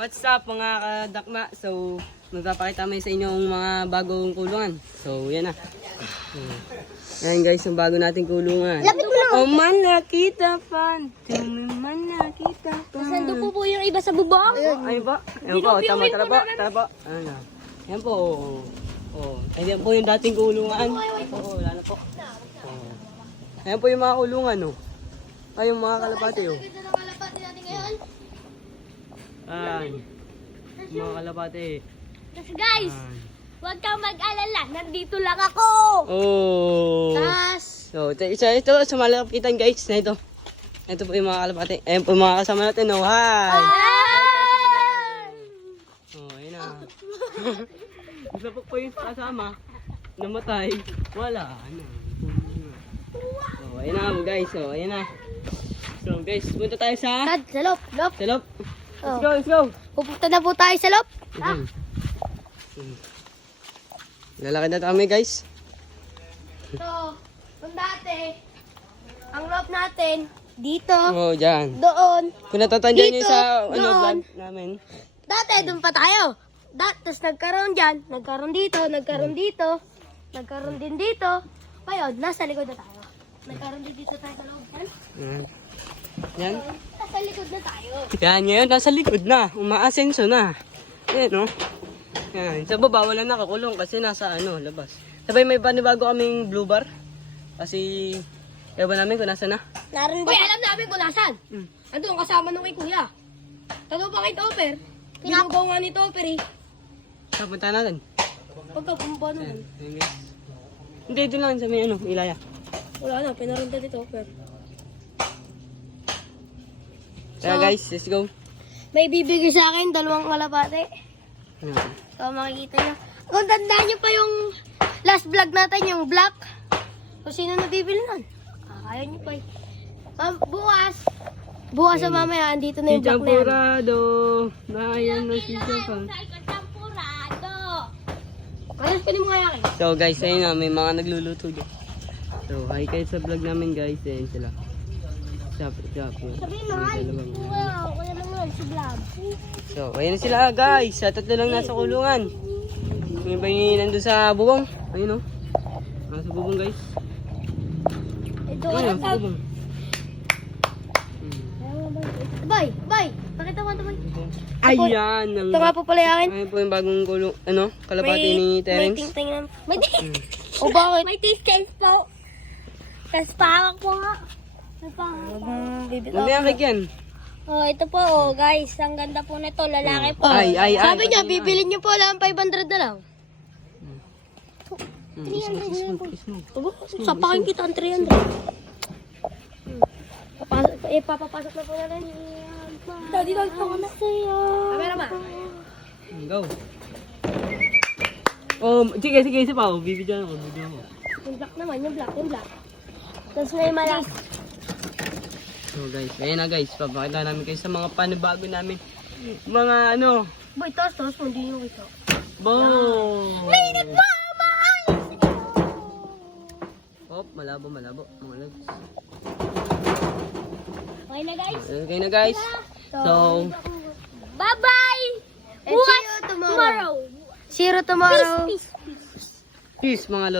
What's up mga kadakma? So, magpapakita kami sa inyong mga bagong kulungan. So, yan na. Yan guys, yung bago nating kulungan. Lapit mo na! Oh man nakita pan, man nakita pan. Nasaan po yung iba sa bubong? Ayun po. Ayun po, tama, tara po. Tara po. Ano na. Yan po. Oh, ayan po yung dating kulungan. Oo, wala na po. Oh. Ayan po yung mga kulungan, oh. Ay, yung mga kalapati, oh. Ganda ng kalapati natin ngayon. Ayan. Mga kalapati. Kasi guys, huwag kang mag-alala. Nandito lang ako. Oh. Tas, So, ito sa malapitan guys, na ito. Ito po yung mga kalapati. Ayan po yung mga kasama natin, oh. Hi! Oh, ayun na. Isa po yung kasama. Namatay. Wala. Ano. So, ayun na guys. So, ayun na. So, guys, punta tayo sa... Tad, sa loob. Sa loob. Oh. Let's go, let's go. Pupunta na po tayo sa loob. Lalakad na kami guys. So, kung dati, ang loob natin, dito, Oh, dyan. doon. Kung natatandaan niyo Dito, sa ano, doon. vlog namin. Dati, doon pa tayo. Tapos nagkaroon dyan, nagkaroon dito, nagkaroon dito, nagkaroon din dito. Ngayon, nasa likod na tayo. Nagkaroon din dito tayo sa loob. Yan. Yan. Nasa likod na tayo. Yan, ngayon nasa likod na. Umaasenso na. Yan, no? Yan. Sa baba, wala nakakulong kasi nasa ano, labas. Sabay may panibago kaming blue bar. Kasi, ewan namin kung nasa na. Naroon Uy, alam namin kung nasan. Hmm. Andun, kasama nung kay kuya. Tago pa kay Topper. Binugaw nga ni Topper eh. Papunta natin. Pagkapumpa Yan. naman. Yan, guys. Hindi, doon lang sa may ano, Ilaya. Wala na, pinarunta ni Topper. Kaya guys, let's go. May bibigay sa akin, dalawang kalapate. Yan. So, makikita nyo. Kung tandaan nyo pa yung last vlog natin, yung black. Kung sino nabibili nun. Kaya nyo pa eh. Bukas sa mamaya, andito na Si yung black na yan. Champurado. Ayan na si Champurado. Kalas ka ni mga yakin. So guys, ayun na, may mga nagluluto dyan. So, hi kayo sa vlog namin guys. Ayun sila. Chop. Sabihin mo, ay, wow, kaya naman si vlog. So, ayun na sila guys. Sa tatlo lang nasa kulungan. Yung iba yung nandun sa bubong. Ayun o. Nasa bubong guys. Ito ka Ayun na o, sa tawag. bubong. Bay, pakita mo naman. Ayan. Ito nga po pala yakin. Ayun po yung bagong kulong, ano, kalapati ni Terence. May ting-ting na. May ting. O bakit? May taste po. Tapos pawak po nga. May pawak. Hindi ang kikyan. Oh, ito po, oh, guys. Ang ganda po nito. Lalaki po. Ay. Sabi niya, bibilin niyo po lang 500 na lang. 300 na lang po. Sapakin kita ang 300. Papapasok na po natin. Daddy, dito ka na sa'yo. Kamera ma. Go. Oh, sige, isa pa. Bibidyo ako. Yung black naman, yung black. Tapos may malas. So guys, ayan na guys. Papakita namin kayo sa mga panibago namin. Mga ano. Boy, tos, hindi yung ito. Boom! May nagmamahal! Oh, malabo. Mga legs. Okay na, guys. Okay na guys. So, Bye-bye! Bukas, tomorrow. See you tomorrow. Peace. peace mga lods.